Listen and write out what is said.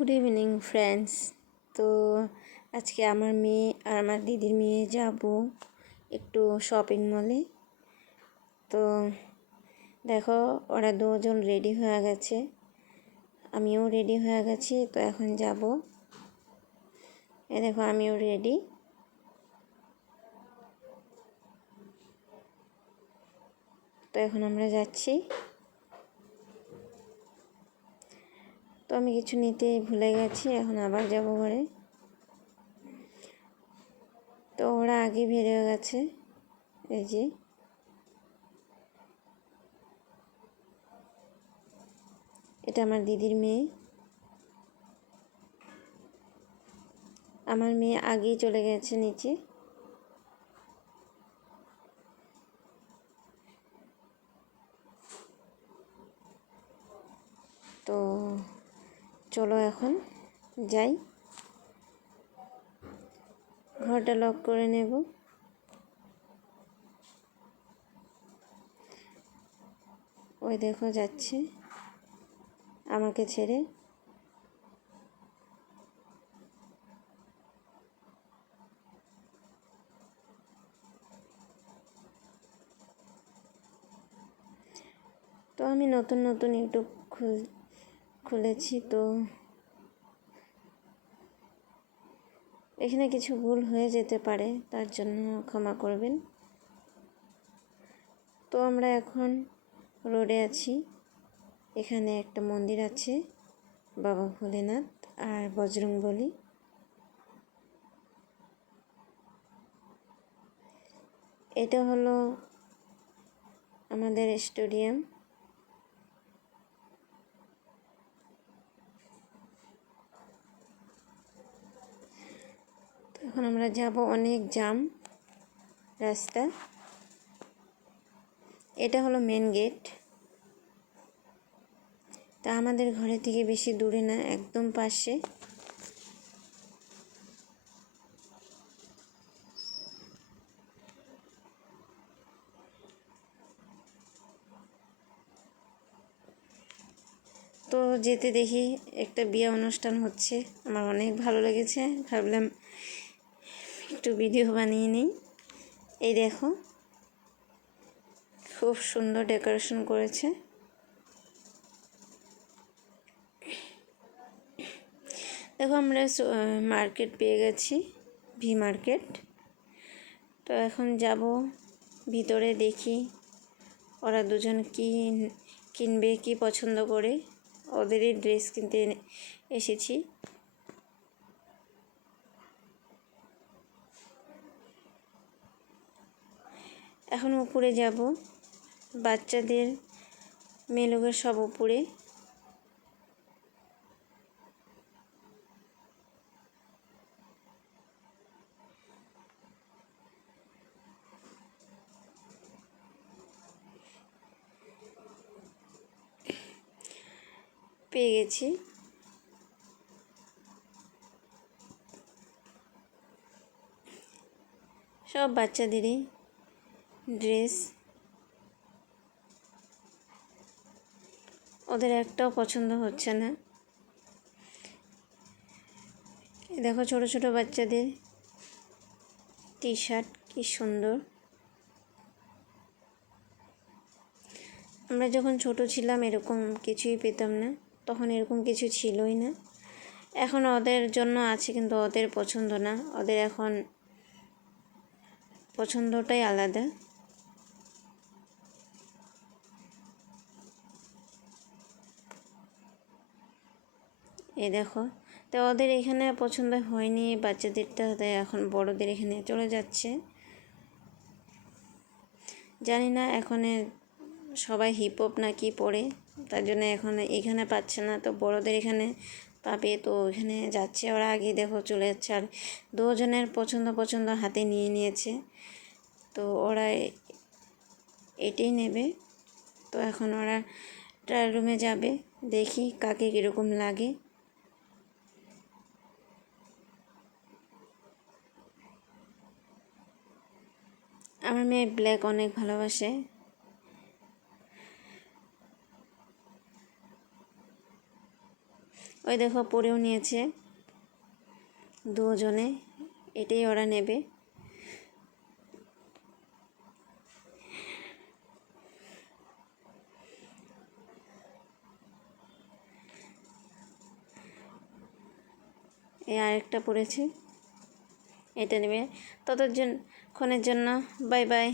Good evening friends. তো আজকে আমার মেয়ে আর আমার দিদির মেয়ে যাব একটু শপিং মলে। তো দেখো ওরা দুজন রেডি হয়ে গেছে, আমিও রেডি হয়ে গেছি। তো এখন যাব, দেখো আমিও রেডি। তো এখন আমরা যাচ্ছি। তো আমি কিছু নিতে ভুলে গেছি, এখন আবার যাব ঘরে। তো ওরা আগে বেরিয়ে গেছে, এই যে এটা আমার দিদির মেয়ে। আমার মেয়ে আগেই চলে গেছে নিচে। তো চলো এখন যাই, ঘরটা লক করে নেব। ওই দেখো যাচ্ছে আমাকে ছেড়ে। তো আমি নতুন নতুন ইউটিউব খুলেছি, তো এখানে কিছু ভুল হয়ে যেতে পারে, তার জন্য ক্ষমা করবেন। তো আমরা এখন রোডে আছি। এখানে একটা মন্দির আছে, বাবা ভোলেনাথ আর বজরংবলী। এটা হলো আমাদের স্টেডিয়াম। এখন আমরা যাব, অনেক জ্যাম রাস্তা। এটা হলো মেন গেট। তা আমাদের ঘরে থেকে বেশি দূরে না, একদম পাশে। তো যেতে দেখি একটা বিয়ে অনুষ্ঠান হচ্ছে, আমার অনেক ভালো লেগেছে, ভাবলাম একটু ভিডিও বানিয়ে নিই। এই দেখো খুব সুন্দর ডেকোরেশন করেছে। দেখো আমরা মার্কেট পেয়ে গেছি, ভি মার্কেট। তো এখন যাব ভিতরে, দেখি ওরা দুজন কি কিনবে, কি পছন্দ করে। ওদেরই ড্রেস কিনতে এসেছি। এখন উপরে যাব, বাচ্চাদের মেয়ে লোকের সব উপরে। পেয়ে গেছি। সব বাচ্চাদেরই ড্রেস, ওদের একটাও পছন্দ হচ্ছে না। দেখো ছোট ছোট বাচ্চাদের টি শার্ট কি সুন্দর। আমরা যখন ছোট ছিলাম এরকম কিছুই পেতাম না, তখন এরকম কিছু ছিলই না। এখন ওদের জন্য আছে, কিন্তু ওদের পছন্দ না, ওদের এখন পছন্দটাই আলাদা। এই দেখো, তো ওদের এখানে পছন্দ হয়নি বাচ্চাদেরটা, তাই এখন বড়দের এখানে চলে যাচ্ছে। জানি না এখন সবাই হিপ হপ না কি পড়ে, তার জন্য এখন এখানে পাচ্ছে না, তো বড়দের এখানে পাবে, তো এখানে যাচ্ছে। ওরা আগে দেখো চলে যাচ্ছে, আর দুজনের পছন্দ হাতে নিয়ে নিয়েছে, তো ওরা এটাই নেবে। তো এখন ওরা ট্রায়াল রুমে যাবে, দেখি কাকে কীরকম লাগে। আমার মেয়ে ব্ল্যাক অনেক ভালোবাসে। ওই দেখো পরেও নিয়েছে দুজনে, এটাই ওরা নেবে। এই আরেকটা পড়েছে, এটা নেবে। ততক্ষণের জন্য বাই বাই।